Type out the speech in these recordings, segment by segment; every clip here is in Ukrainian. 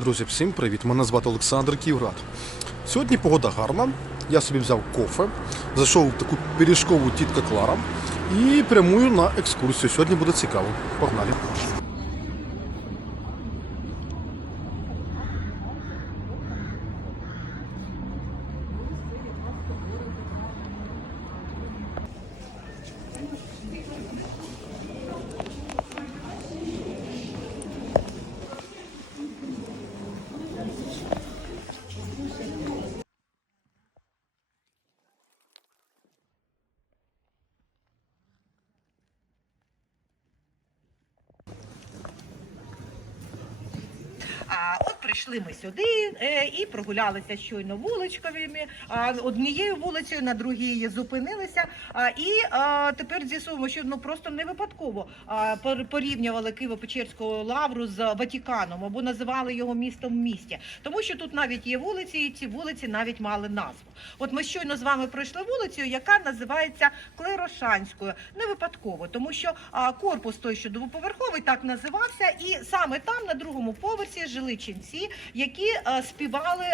Друзі, всім привіт! Мене звати Олександр Ківрат. Сьогодні погода гарна. Я собі взяв кофе, зайшов в таку пиріжкову тітка Клара і прямую на екскурсію. Сьогодні буде цікаво. Погнали! А от прийшли ми сюди е, і прогулялися щойно вуличковими. Однією вулицею на другій зупинилися. І тепер з'ясуємо, що ну просто не випадково порівнювали Києво-Печерську лавру з Ватіканом або називали його містом в місті. Тому що тут навіть є вулиці, і ці вулиці навіть мали назву. От ми щойно з вами пройшли вулицею, яка називається Клерошанською. Не випадково, тому що корпус той, що двоповерховий, так називався, і саме там на другому поверсі жили ченці, які а, співали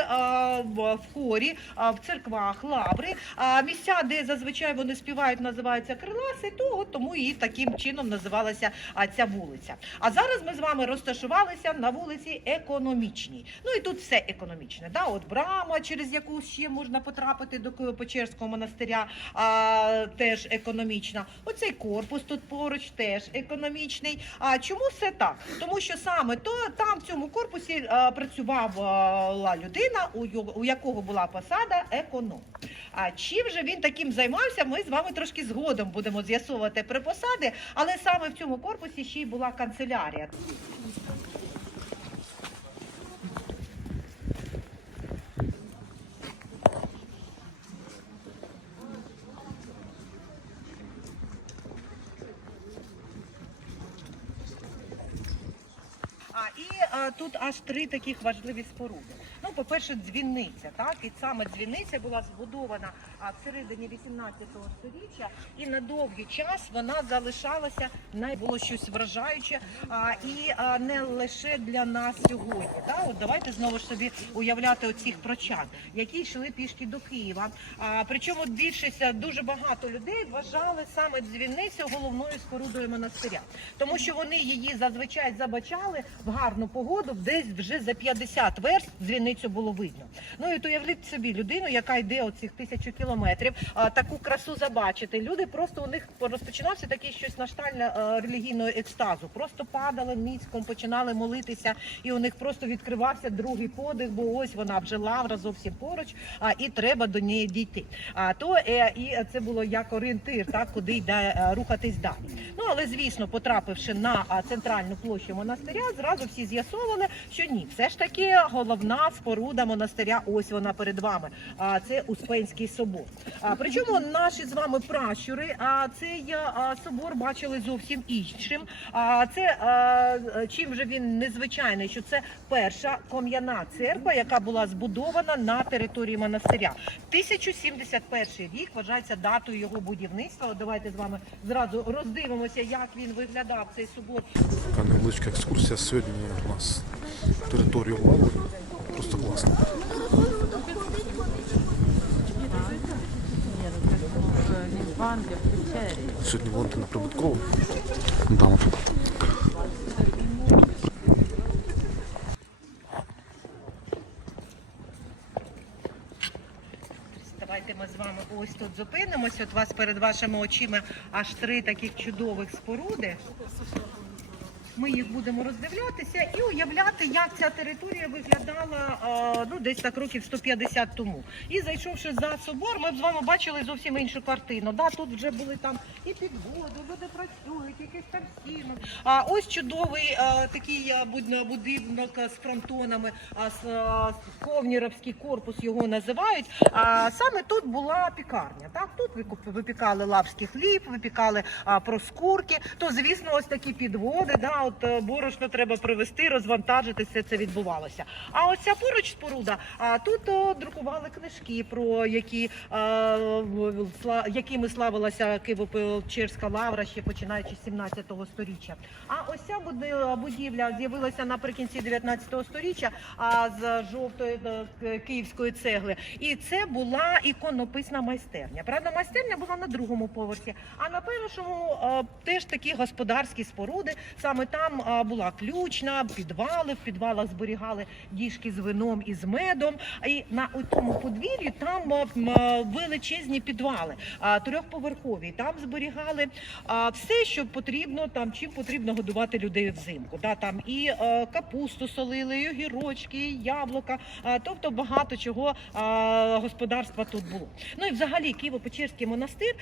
в, хорі, в церквах, лаври. А місця, де зазвичай вони співають, називаються криласи, то тому і таким чином називалася ця вулиця. А зараз ми з вами розташувалися на вулиці Економічній. Ну і тут все економічне. Да? От брама, через яку ще можна потрапити до Києво-Печерського монастиря, а, теж економічна. Оцей корпус тут поруч теж економічний. А чому все так? Тому що саме то там в цьому корпусі а, працювала людина, у якого була посада економ. А чим же він таким займався? Ми з вами трошки згодом будемо з'ясовувати при посади, але саме в цьому корпусі ще й була канцелярія. А тут аж три таких важливі споруди. Ну, по-перше, дзвіниця, так і саме дзвіниця була збудована а, в середині 18 століття, і на довгий час вона залишалася най було щось вражаюче, а, і а, не лише для нас сьогодні. Так? От давайте знову ж собі уявляти оцих прочан, які йшли пішки до Києва. А, причому більшість дуже багато людей вважали саме дзвіницю головною спорудою монастиря, тому що вони її зазвичай забачали в гарну погоду, десь вже за 50 верст дзвіницю було видно. Ну і от уявіть собі людину, яка йде оцих тисячу кілометрів, а, таку красу забачити. Люди просто у них розпочинався такий щось наштальне е, релігійного екстазу. Просто падали ніцьком, починали молитися, і у них просто відкривався другий подих, бо ось вона вже лавра зовсім поруч, а і треба до неї дійти. А то е, і це було як орієнтир, так куди йде е, рухатись далі. Ну але звісно, потрапивши на центральну площу монастиря, зразу всі з'ясовували, що ні, все ж таки головна споруда монастиря. Ось вона перед вами. А це Успенський собор. А причому наші з вами пращури, а цей собор бачили зовсім іншим. А це чим же він незвичайний? Що це перша ком'яна церква, яка була збудована на території монастиря. 1071 рік вважається датою його будівництва. Давайте з вами зразу роздивимося, як він виглядав цей собор. Така невеличка екскурсія сьогодні у нас територію лаври. Просто класно. Сьогодні Валентина Прибуткова. Дама. Давайте ми з вами ось тут зупинимося. От вас перед вашими очима аж три таких чудових споруди. Ми їх будемо роздивлятися і уявляти, як ця територія виглядала ну, десь так років 150 тому. І зайшовши за собор, ми б з вами бачили зовсім іншу картину. Да, тут вже були там і підводи, люди працюють, якісь там стіни. А ось чудовий а, такий будинок з фронтонами, а, з, а, з корпус його називають. А саме тут була пікарня. Так, тут випікали лавський хліб, випікали а, проскурки. То звісно, ось такі підводи. Да, от е, борошно треба привезти, розвантажити, все це відбувалося. А ось ця поруч споруда, а тут о, друкували книжки, про які, е, сла- якими славилася Києво-Печерська лавра ще починаючи з 17 сторіччя. А ось ця будівля з'явилася наприкінці 19 сторіччя а, з жовтої е, київської цегли. І це була іконописна майстерня. Правда, майстерня була на другому поверсі, а на першому е, теж такі господарські споруди. Саме там була ключна, підвали. В підвалах зберігали діжки з вином і з медом. І на тому подвір'ї там величезні підвали, трьохповерхові. Там зберігали все, що потрібно, там чим потрібно годувати людей взимку. Да, там і капусту солили, і огірочки, і яблука. тобто багато чого господарства тут було. Ну і взагалі Києво-Печерський монастир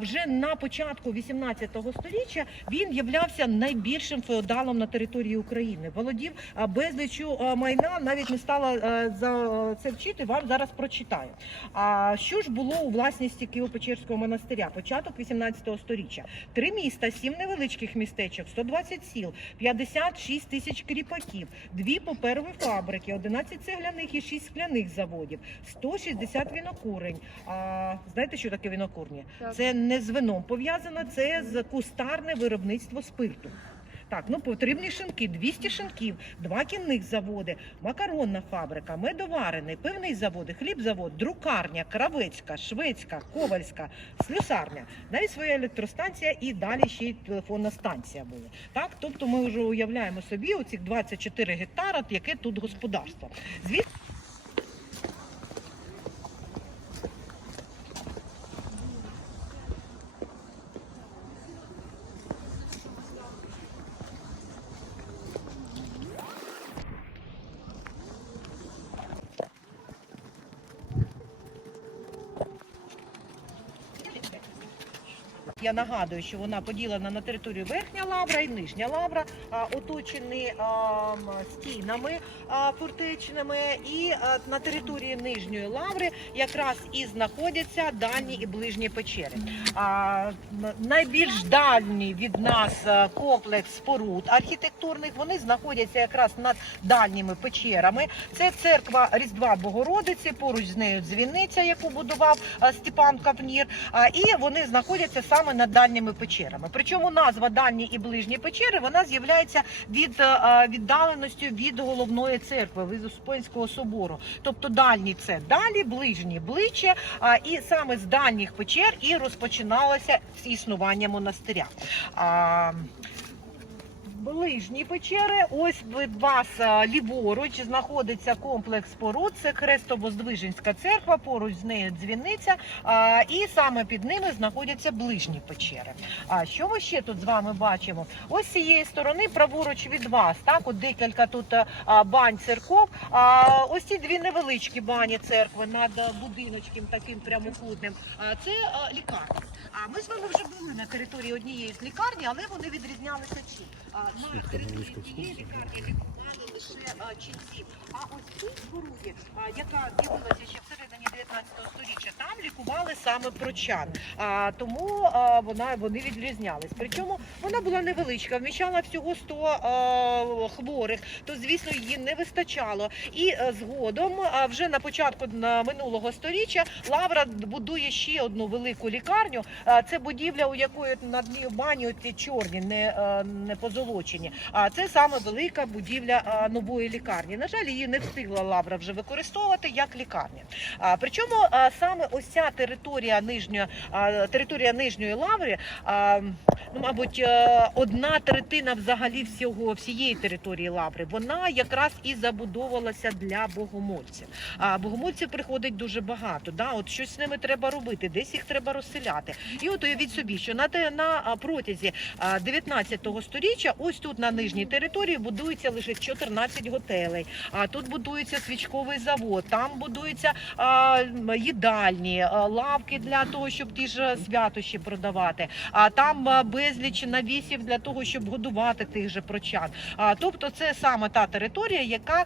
вже на початку 18 століття він являвся найбільшим феодалом на території України. Володів безлічю майна, навіть не стала за це вчити. Вам зараз прочитаю. А що ж було у власності Києво-Печерського монастиря? Початок 18 століття. Три міста, сім невеличких містечок, 120 сіл, 56 тисяч кріпаків, дві паперові фабрики, 11 цегляних і 6 скляних заводів, 160 вінокурень. А, знаєте, що таке вінокурня? Так. Це не з вином пов'язано, це з кустарне виробництво спирту. Так, ну потрібні шинки, 200 шинків, два кінних заводи, макаронна фабрика, медоварений, пивний завод, хлібзавод, друкарня, кравецька, шведська, ковальська, слюсарня, навіть своя електростанція і далі ще й телефонна станція була. Так, тобто ми вже уявляємо собі оці 24 гектара, яке тут господарство. Звідси Я нагадую, що вона поділена на територію Верхня Лавра і Нижня Лавра, оточені стінами фортечними. І на території Нижньої Лаври якраз і знаходяться дальні і ближні печери. Найбільш дальній від нас комплекс споруд архітектурних. Вони знаходяться якраз над дальніми печерами. Це церква Різдва Богородиці, поруч з нею дзвіниця, яку будував Степан Кавнір. А, І вони знаходяться саме над дальніми печерами. Причому назва дальні і ближні печери вона з'являється від віддаленості від головної церкви, від Успенського собору. Тобто дальні це далі, ближні ближче. І саме з дальніх печер і розпочиналося існування монастиря. Ближні печери, ось від вас е, ліворуч знаходиться комплекс споруд. Це Хрестобоздвиженська церква, поруч з нею дзвіниця, і саме під ними знаходяться ближні печери. А що ми ще тут з вами бачимо? Ось цієї сторони, праворуч від вас, так, от декілька тут е, бань церков. Ось ці дві невеличкі бані церкви над е, будиночком таким прямокутним. Це лікарня. А ми з вами вже були на території однієї з лікарні, але вони відрізнялися чим. Лікарні лікували лише а. Ось в цій яка з'явилася ще всередині 19 століття, там лікували саме прочан. А, тому а, вона, вони відрізнялись. Причому вона була невеличка, вміщала всього 100 а, хворих, то звісно її не вистачало. І е, згодом, а, вже на початку на минулого століття, Лавра будує ще одну велику лікарню. А, Це будівля, у якої над нею бані ці чорні, не, е, не позолочені. А це саме велика будівля а, нової лікарні. На жаль, її не встигла Лавра вже використовувати як лікарня. А, Причому саме ось ця територія нижньої територія нижньої лаври, ну мабуть, е, одна третина взагалі всього всієї території лаври, вона якраз і забудовувалася для богомольців. А богомольців приходить дуже багато. Да? От щось з ними треба робити, десь їх треба розселяти. І от уявіть собі, що на, на протязі а, 19 століття, ось тут на нижній території будується лише 14 готелей. А тут будується свічковий завод, там будується їдальні, лавки для того, щоб ті ж святощі продавати. А там безліч навісів для того, щоб годувати тих же прочан. Тобто, це саме та територія, яка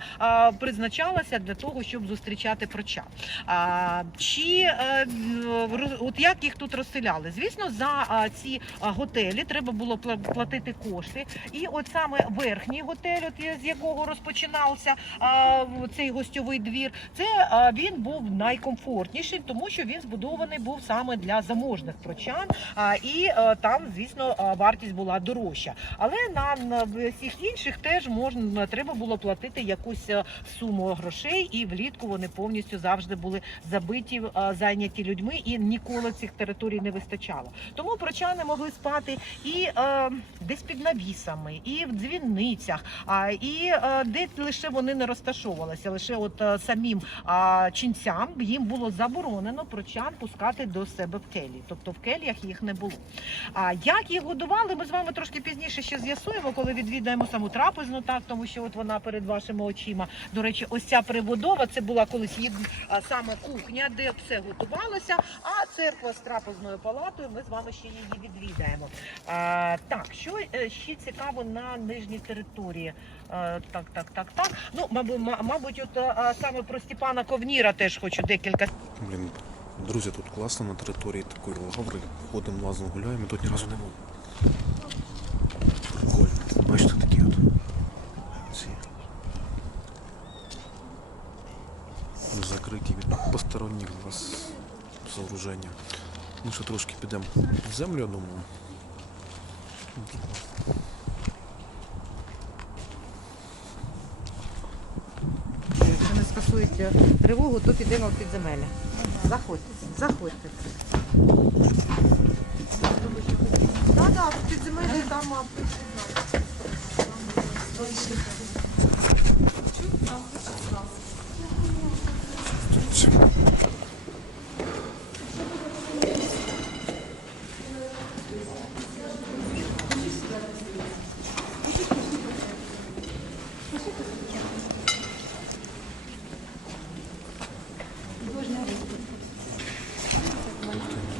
призначалася для того, щоб зустрічати прочан. Чи е, от як їх тут розселяли? Звісно, за ці готелі треба було платити кошти. І от саме верхній готель, от з якого розпочинався цей гостьовий двір, це він був найкомфортніший, тому що він збудований був саме для заможних прочан. І е, там, звісно, вартість була дорожча. Але на, всіх інших теж можна треба було платити якусь е, суму грошей, і влітку вони повністю завжди були забиті, е, зайняті людьми, і ніколи цих територій не вистачало. Тому прочани могли спати і е, десь під навісами, і в дзвіницях, а і е, де лише вони не розташовувалися, лише от е, самим а, ченцям їм було заборонено прочан пускати до себе в келі. Тобто в келіях їх не було. А як їх годували, ми з вами трошки пізніше ще з'ясуємо, коли відвідаємо саму трапезну, так тому що от вона перед вашими очима. До речі, ось ця прибудова це була колись їд... саме кухня, де все готувалося. А церква з трапезною палатою. Ми з вами ще її відвідаємо. А, так, що е, ще цікаво на нижній території? Е, так, так, так, так. Ну, мабуть, мабуть, от е, саме про Степана Ковніра теж хочу декілька Блін, друзі, тут класно на території такої лаври. Ходимо, лазимо, гуляємо, тут ні разу не було. Прикольно. Бачите такі от. Ці. Закриті від посторонніх вас сооруження. Ми ще трошки підемо в землю, я думаю. Скасують е, тривогу, то підемо в підземелля. Заходьте, заходьте. Так, так, в підземеллі там а,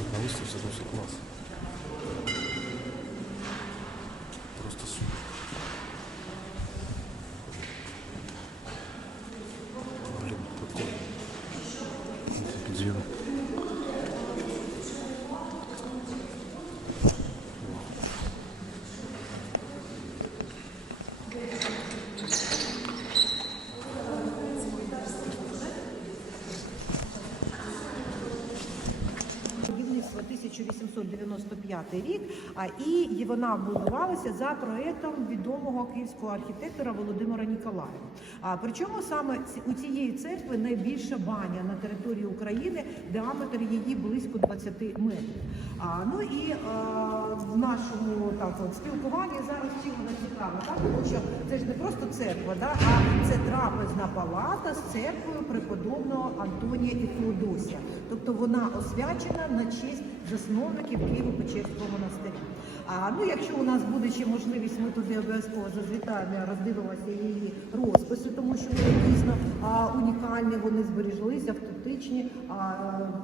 Тут на виставці досить клас. Просто супер. Блін, прикольно. Дзвінок. будівництво 1895 рік, і вона будувалася за проектом відомого київського архітектора Володимира Ніколаєва. А причому саме у цієї церкви найбільша баня на території України, діаметр її близько 20 метрів. А ну і а, в нашому так от спілкуванні зараз чим вона цікава, так тому що це ж не просто церква, да, а це трапезна палата з церквою преподобного Антонія і Феодосія. Тобто вона освячена на честь засновників Києво-Печерського монастиря. А ну, якщо у нас буде ще можливість, ми туди обов'язково завітаємо, роздивимося її розписи, тому що вони дійсно а, унікальні, вони зберіглися, автентичні а,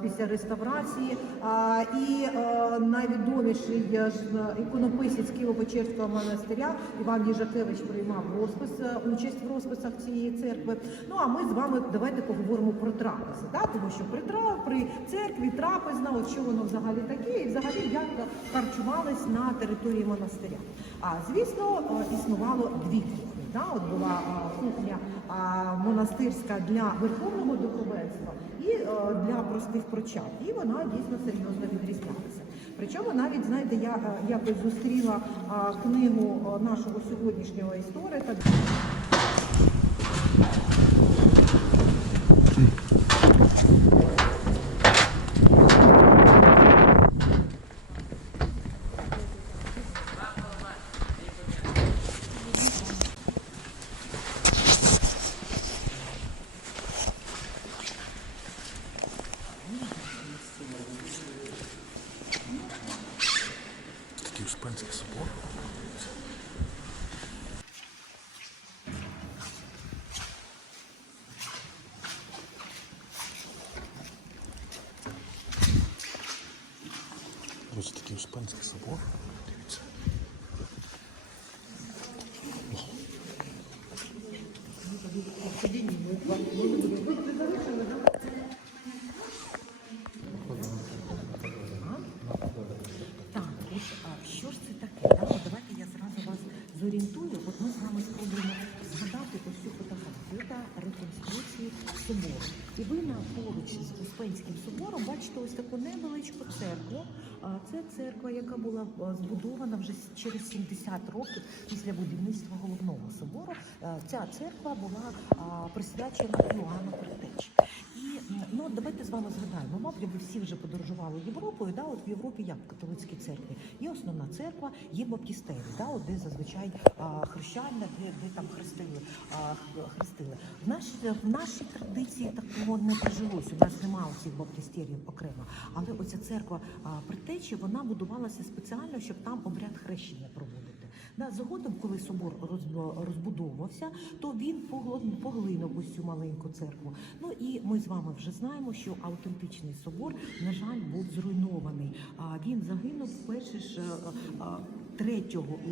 після реставрації. А, і а, найвідоміший е, ж, іконописець Києво-Печерського монастиря Іван Їжакевич приймав розпис, е, участь в розписах цієї церкви. Ну а ми з вами давайте поговоримо про трапези, да? тому що при тра- при церкві трапезна, от що воно взагалі таке, і взагалі як харчувались на території монастиря. А звісно, е, існувало дві кухні. Да? От була е, кухня монастирська для верховного духовенства і е, для простих прочат. І вона дійсно серйозно відрізнялася. Причому навіть знаєте, я якось зустріла книгу нашого сьогоднішнього історика. Такий Успенський собор. Успенський собор. Дивіться. Так, от, а що ж це таке? Да? От давайте я зразу вас зорієнтую. От ми з вами спробуємо згадати ось цю фотографію та реконструкції собору. І на поруч з Успенським собором бачите ось таку невеличку церкву. Це церква, яка була збудована вже через 70 років після будівництва головного собору. Ця церква була присвячена Іоанну Предтечі. І ну давайте з вами згадаємо. Мабуть, ви всі вже подорожували Європою. Да, от в Європі як в католицькій церкві є основна церква, є баптістері, да, от де зазвичай а, хрещання, де, де там хрестили, а, хрестили. В нашій в нашій традиції такого не прижилось. У нас немає цих баптистерів окремо. Але оця церква а, предтечі, вона будувалася спеціально, щоб там обряд хрещення проводити. Да, згодом, коли собор розбудовувався, то він поглинув цю маленьку церкву. Ну і ми з вами вже знаємо, що аутентичний собор, на жаль, був зруйнований. А він загинув перше ж е, е, 3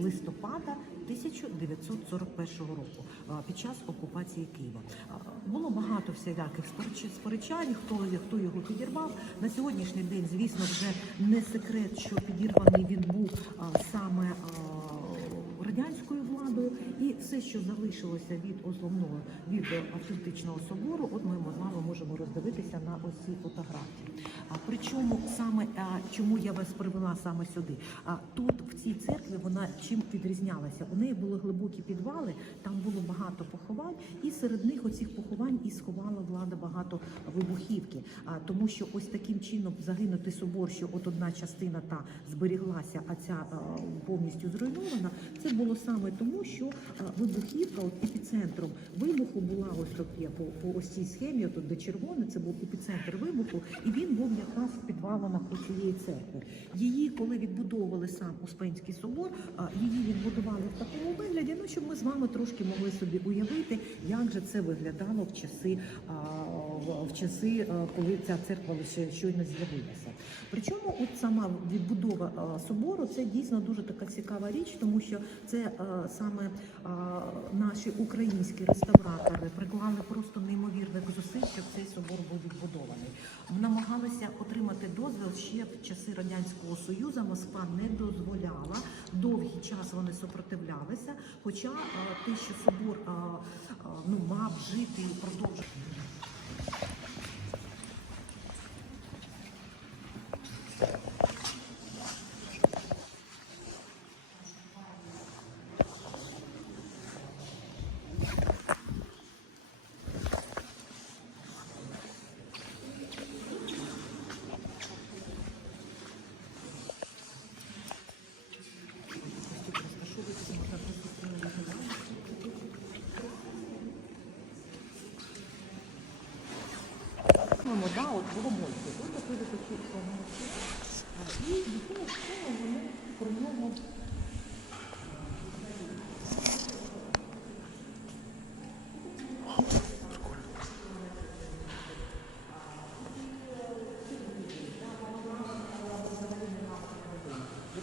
листопада 1941 року під час окупації Києва. Було багато всіляких сперечань, хто, хто його підірвав. На сьогоднішній день, звісно, вже не секрет, що підірваний він був саме. Радянською владою, і все, що залишилося від основного від автентичного собору, от ми з вами можемо роздивитися на ось цій фотографії. А причому саме а, чому я вас привела саме сюди? А тут в цій церкві вона чим відрізнялася? У неї були глибокі підвали, там було багато поховань, і серед них оцих поховань і сховала влада багато вибухівки. А тому, що ось таким чином загинути собор, що от одна частина та зберіглася, а ця а, повністю зруйнована. Це було саме тому, що вибухівка от епіцентром вибуху була ось тут є по, по ось цій схемі, тут де червоне, це був епіцентр вибуху, і він був якраз в підвалинах у цієї церкви. Її, коли відбудовували сам Успенський собор, її відбудували в такому вигляді, ну щоб ми з вами трошки могли собі уявити, як же це виглядало в часи, в, часи, коли ця церква лише щойно з'явилася. Причому, от сама відбудова собору це дійсно дуже така цікава річ, тому що це а, саме а, наші українські реставратори приклали просто неймовірних зусиль, щоб цей собор був відбудований. Намагалися отримати дозвіл ще в часи радянського союзу. Москва не дозволяла. Довгий час вони супротивлялися. Хоча а, те, що собор ну мав жити і продовжувати. Ну, да, от було мольки. Тут такий такий монастир. І якимось чином вони про нього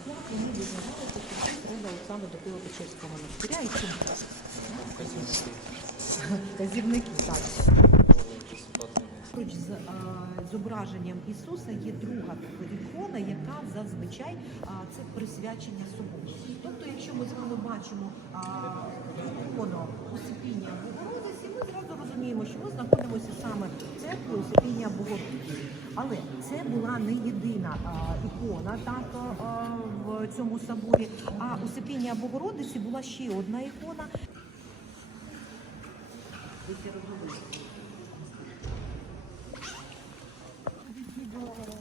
Як вони дізнавалися, що це треба от саме до Києво-Печерського монастиря і чим Казівники, зображенням Ісуса є друга ікона, яка зазвичай це присвячення собору. Тобто, якщо ми з вами бачимо ікону Усипіння Богородиці, ми зразу розуміємо, що ми знаходимося саме в церкві Усипіння Богородиці. Але це була не єдина ікона так, в цьому соборі, а Усипіння Богородиці була ще одна ікона. Розумієте.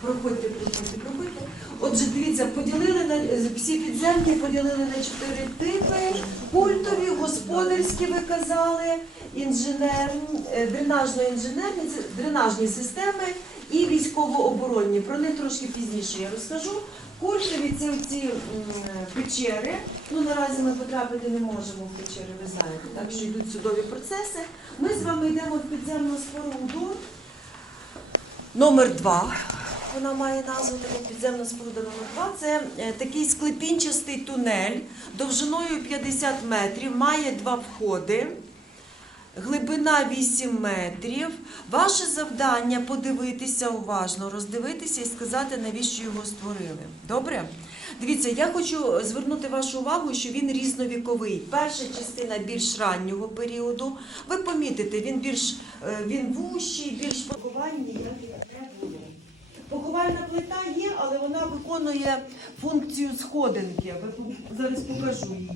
Проходьте, проходьте, проходьте. Отже, дивіться, поділили на всі підземки поділили на чотири типи: культові, господарські ви казали, інженер, е, дренажно-інженерні, дренажні системи і військово-оборонні. Про них трошки пізніше я розкажу. Куршеві це ці печери. Ну наразі ми потрапити не можемо в печери, ви знаєте, так що йдуть судові процеси. Ми з вами йдемо в підземну споруду. Номер два. Вона має назву таку підземна споруда номер 2 Це е, такий склепінчастий тунель довжиною 50 метрів, має два входи. Глибина 8 метрів. Ваше завдання подивитися уважно, роздивитися і сказати, навіщо його створили. Добре? Дивіться, я хочу звернути вашу увагу, що він різновіковий. Перша частина більш раннього періоду. Ви помітите, він більш е, він вущий, більш було. Поховальна плита є, але вона виконує функцію сходинки. Зараз покажу її.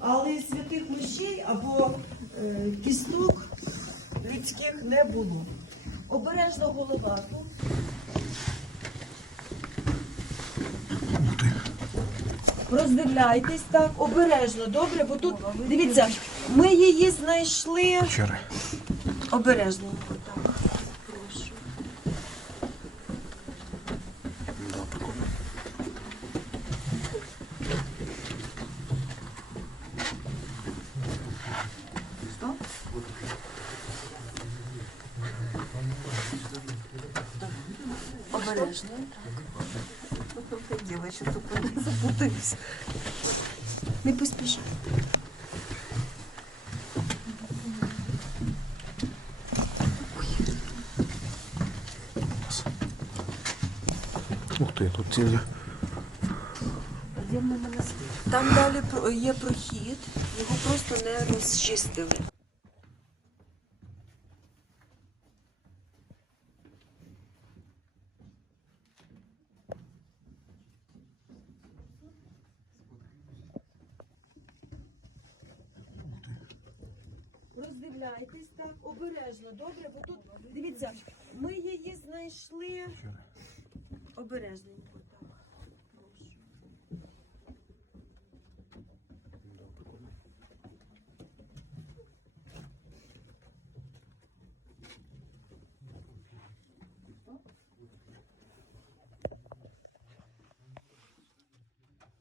Але святих мощей або кісток людських не було. Обережно голова тут. Роздивляйтесь так, обережно, добре, бо тут дивіться, ми її знайшли обережно. Так, прошу. Да, прикольно. Стоп. Обережно. Діла, що тут не запутаюся. Не поспішай. Ух ти, тут цілі. Там далі є прохід, його просто не розчистили. Роздивляйтесь так, обережно, добре, бо тут, дивіться, ми її знайшли обережненько так.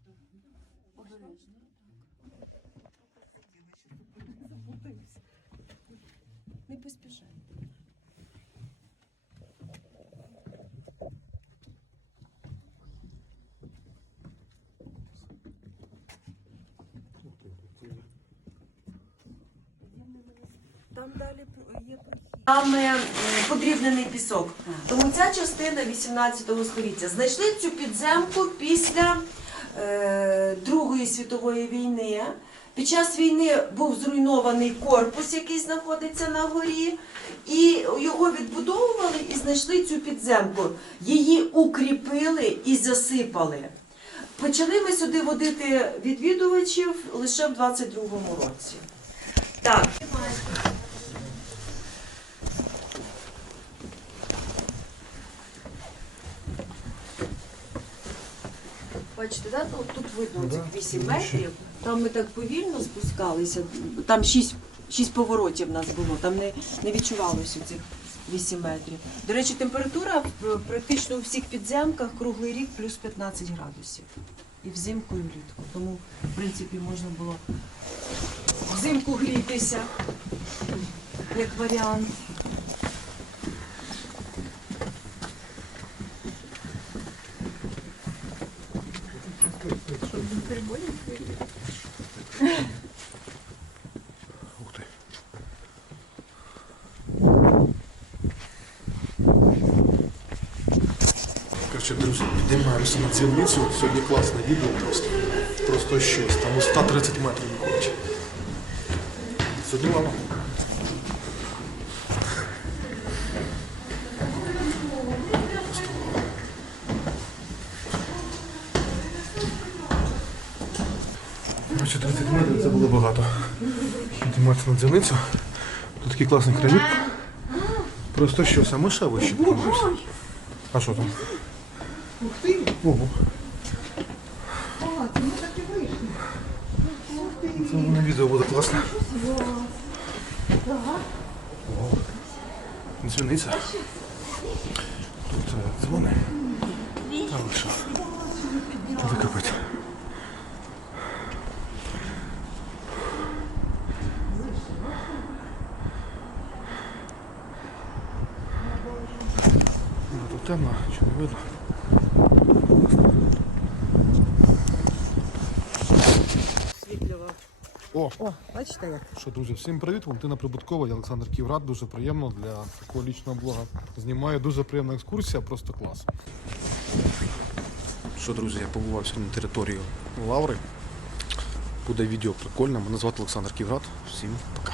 Прошу. Обережно. Не поспішай. Там далі про- є прохід. Там е, подрібнений пісок. Тому ця частина 18 століття. Знайшли цю підземку після е, Другої світової війни. Під час війни був зруйнований корпус, який знаходиться на горі, і його відбудовували і знайшли цю підземку. Її укріпили і засипали. Почали ми сюди водити відвідувачів лише в 22-му році. Так. Бачите, да? тут, тут видно цих 8 метрів. Там ми так повільно спускалися. Там 6, 6 поворотів в нас було, там не, не відчувалося цих 8 метрів. До речі, температура практично у всіх підземках круглий рік плюс 15 градусів. І взимку, і влітку. Тому, в принципі, можна було взимку грітися, як варіант. Ух ти. Короче, друзі, підіймаюся на дзвіницю. Сьогодні класне відео просто. Просто щось. Там у 130 метрів виходить. Сьогодні мало. Короче, 30 метрів це було багато. Підійматися на дзвіницю. Тут такий класний краєвид. Просто щось, а ми ще вище піднімаємося. А що там? Ух ти! Ого. Це на відео буде класно. Ого. Дзвіниця. Це дзвони. Та ви що? Викопить. Ну, Тут темно, нічого не видно. О, О, бачите як? Що, друзі, всім привіт! Валентина Прибуткова, я Олександр Ківрат. Дуже приємно для такого лічного блога. Знімаю дуже приємна екскурсія, просто клас. Що, друзі, я побував сьогодні на території Лаври. Буде відео прикольне. Мене звати Олександр Ківрат. Всім пока.